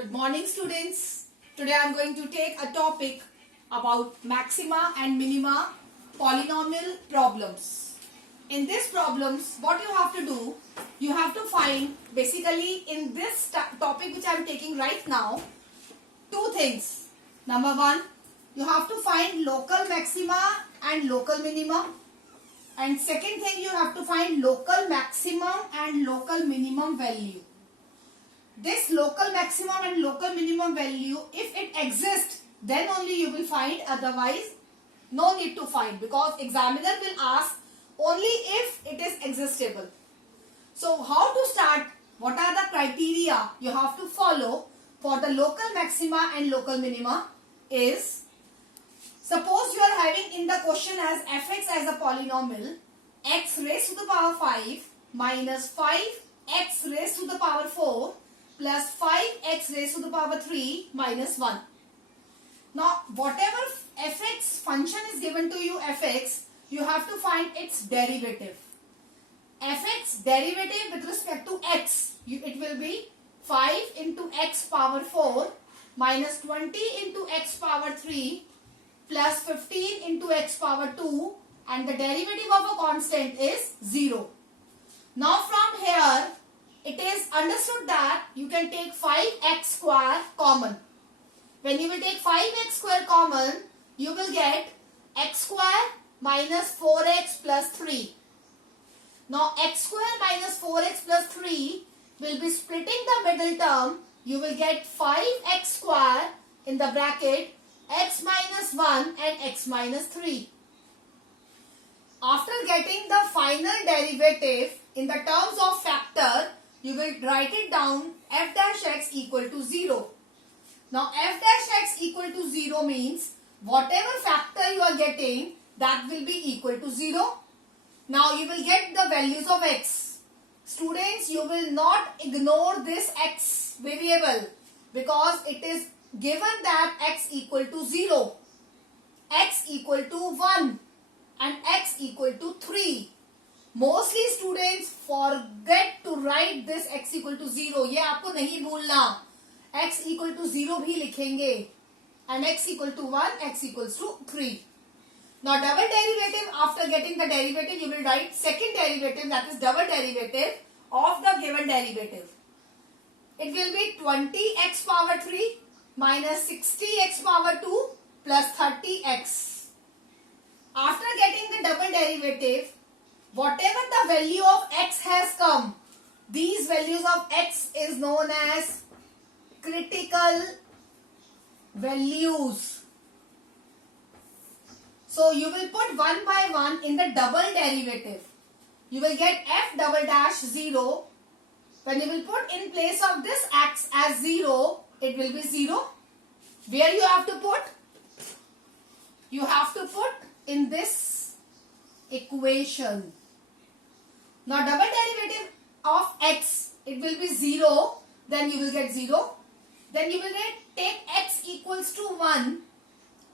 Good morning, students. Today I am going to take a topic about maxima and minima polynomial problems. In these problems, what you have to do, you have to find basically in this topic which I am taking right now, two things. Number one, you have to find local maxima and local minima. And second thing, you have to find local maximum and local minimum value. This local maximum and local minimum value, if it exists, then only you will find, otherwise no need to find, because examiner will ask only if it is existable. So how to start, what are the criteria you have to follow for the local maxima and local minima is, suppose you are having in the question as fx as a polynomial, x raised to the power 5 minus 5x raised to the power 4 plus 5x raised to the power 3 minus 1. Now, whatever fx function is given to you, fx, you have to find its derivative. Fx derivative with respect to x, it will be 5 into x power 4 minus 20 into x power 3 plus 15 into x power 2, and the derivative of a constant is 0. Now from here, it is understood that you can take 5x square common. When you will take 5x square common, you will get x square minus 4x plus 3. Now x square minus 4x plus 3 will be splitting the middle term. You will get 5x square in the bracket x minus 1 and x minus 3. After getting the final derivative in the terms of factor, you will write it down f dash x equal to 0. Now f dash x equal to 0 means whatever factor you are getting, that will be equal to 0. Now you will get the values of x. Students, you will not ignore this x variable because it is given that x equal to 0, x equal to 1 and x equal to 3. Mostly students forget to write this x equal to 0. ये आपको नहीं भूलना. x equal to 0 भी लिखेंगे. And x equal to 1, x equals to 3. Now double derivative, after getting the derivative, you will write second derivative, that is double derivative of the given derivative. It will be 20x power 3 minus 60x power 2 plus 30x. After getting the double derivative, whatever the value of x has come, these values of x is known as critical values. So you will put one by one in the double derivative. You will get f double dash 0. When you will put in place of this x as 0, it will be 0. Where you have to put? You have to put in this equation. Now double derivative of x, it will be 0, then you will get 0. Then you will take x equals to 1,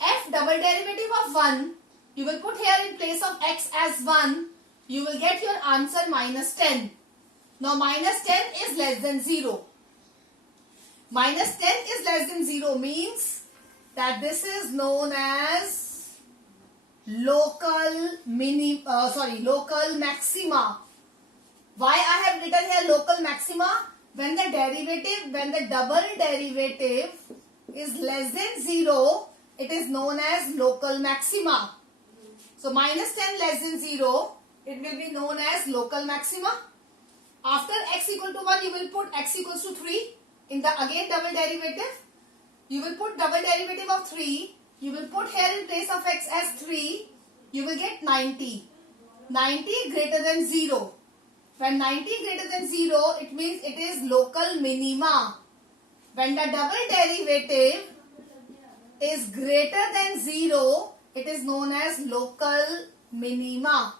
f double derivative of 1, you will put here in place of x as 1, you will get your answer minus 10. Now minus 10 is less than 0. Minus 10 is less than 0 means that this is known as local maxima. Why I have written here local maxima? When the double derivative is less than 0, it is known as local maxima. So minus 10 less than 0, it will be known as local maxima. After x equal to 1, you will put x equals to 3 in the again double derivative. You will put double derivative of 3. You will put here in place of x as 3. You will get 90. 90 greater than 0. When 90 greater than 0, it means it is local minima. When the double derivative is greater than 0, it is known as local minima.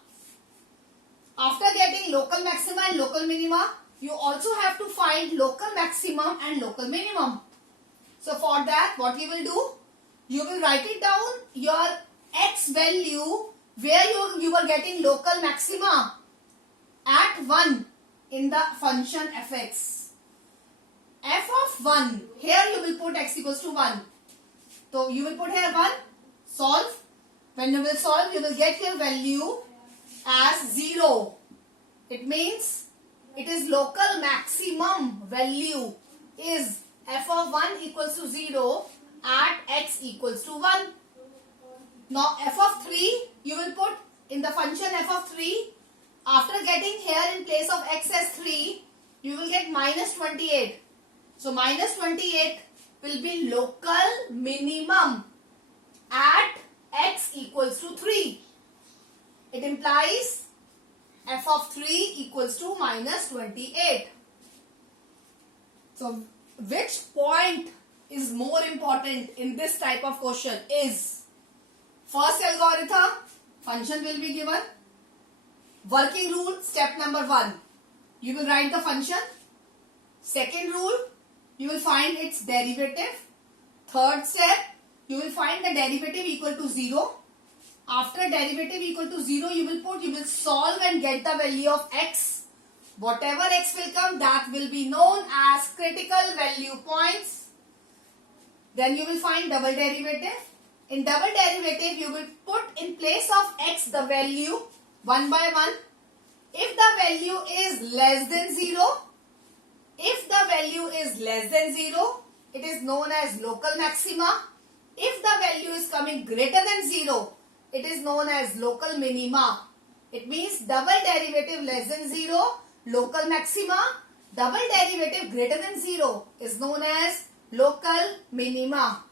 After getting local maxima and local minima, you also have to find local maximum and local minimum. So for that, what you will do? You will write it down your x value where you were getting local maxima at 1 in the function fx. f of 1, here you will put x equals to 1. So you will put here 1, solve. When you will solve, you will get your value as 0. It means it is local maximum value is f of 1 equals to 0 at x equals to 1. Now f of 3, you will put in the function f of 3. After getting here in place of x as 3, you will get minus 28. So minus 28 will be local minimum at x equals to 3. It implies f of 3 equals to minus 28. So which point is more important in this type of question is first algorithm, function will be given. Working rule, step number 1. You will write the function. Second rule, you will find its derivative. Third step, you will find the derivative equal to 0. After derivative equal to 0, you will solve and get the value of x. Whatever x will come, that will be known as critical value points. Then you will find double derivative. In double derivative, you will put in place of x the value 1 by 1. If the value is less than 0, it is known as local maxima. If the value is coming greater than 0, it is known as local minima. It means double derivative less than 0, local maxima. Double derivative greater than 0 is known as local minima.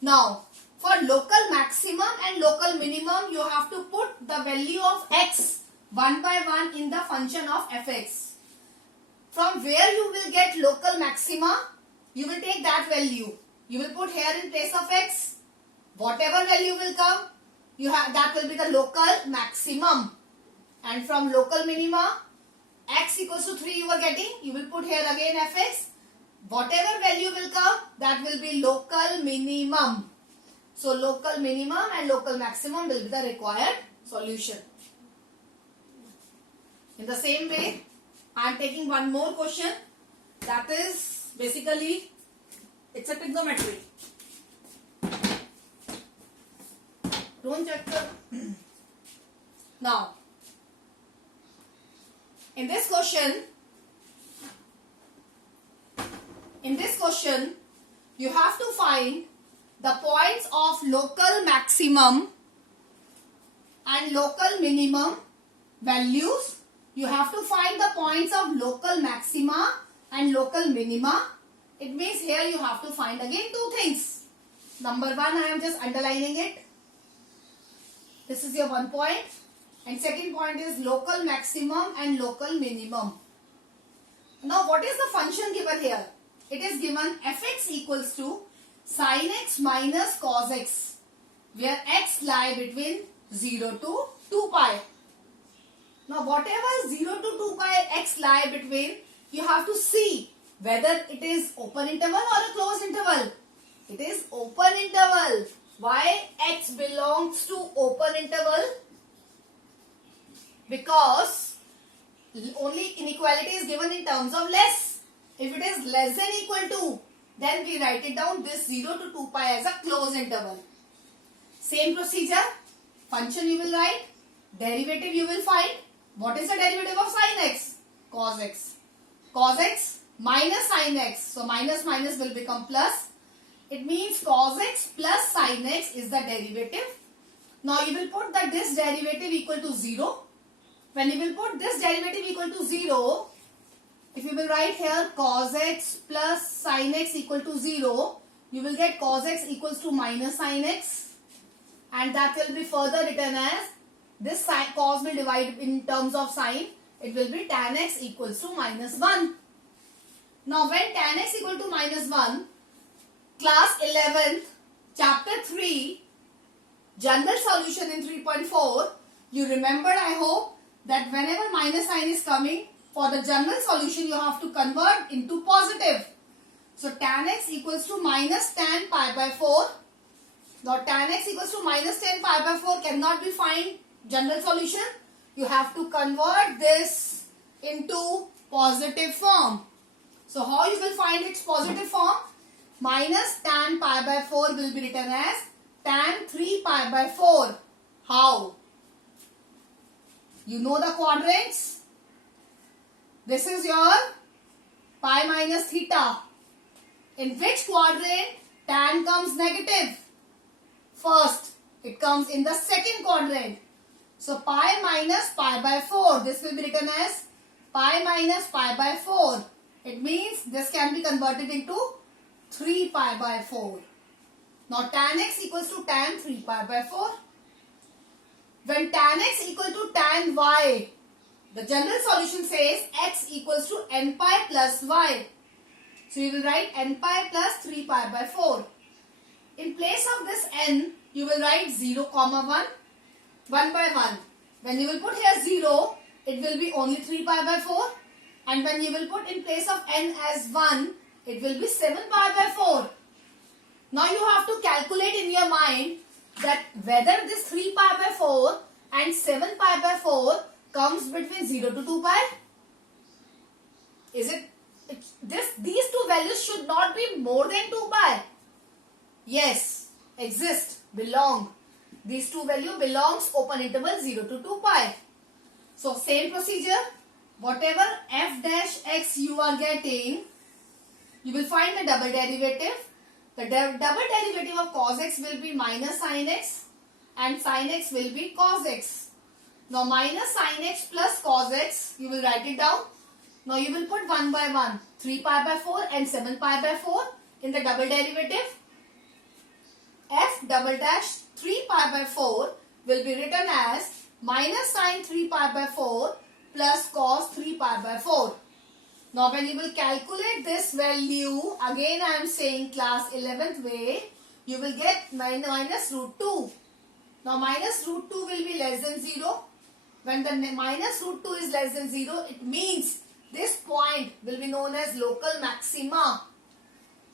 Now, for local maximum and local minimum, you have to put the value of x 1 by 1 in the function of fx. From where you will get local maxima, you will take that value. You will put here in place of x. Whatever value will come, that will be the local maximum. And from local minima, x equals to 3 you are getting, you will put here again fx. Whatever value will come, that will be local minimum. So local minimum and local maximum will be the required solution. In the same way, I am taking one more question. That is basically, it's a trigonometry. Don't check the... Now, in this question, you have to find the points of local maximum and local minimum values. You have to find the points of local maxima and local minima. It means here you have to find again two things. Number 1, I am just underlining it. This is your 1 point. And second point is local maximum and local minimum. Now what is the function given here? It is given fx equals to sin x minus cos x, where x lie between 0 to 2 pi. Now whatever 0 to 2 pi x lie between, you have to see whether it is open interval or a closed interval. It is open interval. Why x belongs to open interval? Because only inequality is given in terms of less. If it is less than equal to, then we write it down this 0 to 2 pi as a closed interval. Same procedure. Function you will write. Derivative you will find. What is the derivative of sin x? Cos x. Cos x minus sin x. So minus minus will become plus. It means cos x plus sin x is the derivative. Now you will put that this derivative equal to 0. When you will put this derivative equal to 0, if you will write here cos x plus sin x equal to 0, you will get cos x equals to minus sin x, and that will be further written as this cos will divide in terms of sin. It will be tan x equals to minus 1. Now when tan x equal to minus 1, class 11th, chapter 3, general solution in 3.4, you remembered, I hope, that whenever minus sign is coming, for the general solution you have to convert into positive. So tan x equals to minus tan pi by 4. Now tan x equals to minus tan pi by 4 cannot be find general solution. You have to convert this into positive form. So how you will find its positive form? Minus tan pi by 4 will be written as tan 3 pi by 4. How? You know the quadrants. This is your pi minus theta. In which quadrant tan comes negative? First, it comes in the second quadrant. So pi minus pi by 4. This will be written as pi minus pi by 4. It means this can be converted into 3 pi by 4. Now tan x equals to tan 3 pi by 4. When tan x equal to tan y, the general solution says x equals to n pi plus y. So you will write n pi plus 3 pi by 4. In place of this n, you will write 0, 1, 1 by 1. When you will put here 0, it will be only 3 pi by 4. And when you will put in place of n as 1, it will be 7 pi by 4. Now you have to calculate in your mind that whether this 3 pi by 4 and 7 pi by 4 comes between 0 to 2 pi. Is it? These two values should not be more than 2 pi. Yes, exist, belong. These two value belongs open interval 0 to 2 pi. So same procedure. Whatever f dash x you are getting, you will find the double derivative. The double derivative of cos x will be minus sin x and sin x will be cos x. Now minus sin x plus cos x, you will write it down. Now you will put 1 by 1, 3 pi by 4 and 7 pi by 4 in the double derivative. F double dash 3 pi by 4 will be written as minus sin 3 pi by 4 plus cos 3 pi by 4. Now when you will calculate this value, again I am saying class 11th way, you will get minus root 2. Now minus root 2 will be less than 0. When the minus root 2 is less than 0, it means this point will be known as local maxima.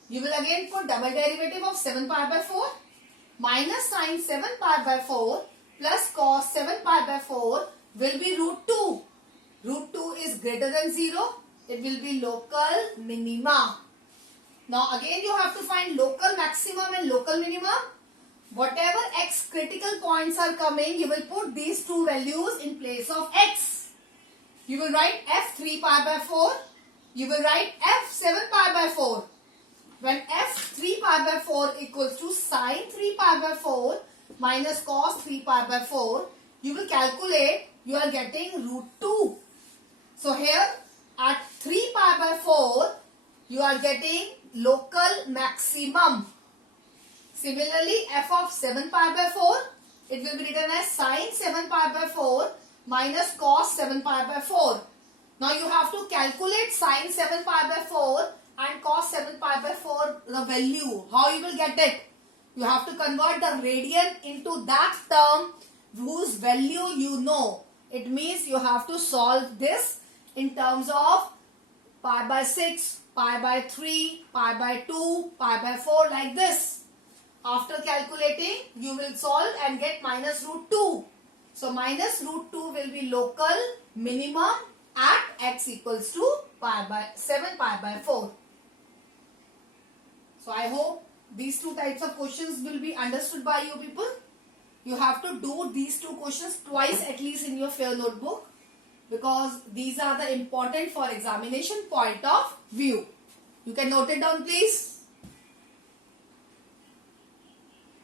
You will again put double derivative of 7 pi by 4 minus sin 7 pi by 4 plus cos 7 pi by 4 will be root 2. Root 2 is greater than 0. It will be local minima. Now again you have to find local maximum and local minimum. Whatever x critical points are coming, you will put these two values in place of x. You will write f 3 pi by 4. You will write f 7 pi by 4. When f 3 pi by 4 equals to sin 3 pi by 4 minus cos 3 pi by 4, you will calculate, you are getting root 2. So here at 3 pi by 4, you are getting local maximum. Similarly, f of 7 pi by 4, it will be written as sin 7 pi by 4 minus cos 7 pi by 4. Now you have to calculate sin 7 pi by 4 and cos 7 pi by 4 the value. How you will get it? You have to convert the radian into that term whose value you know. It means you have to solve this in terms of pi by 6, pi by 3, pi by 2, pi by 4 like this. After calculating, you will solve and get minus root 2. So minus root 2 will be local minimum at x equals to 7 pi by 4. So I hope these two types of questions will be understood by you people. You have to do these two questions twice at least in your fair notebook, because these are the important for examination point of view. You can note it down please.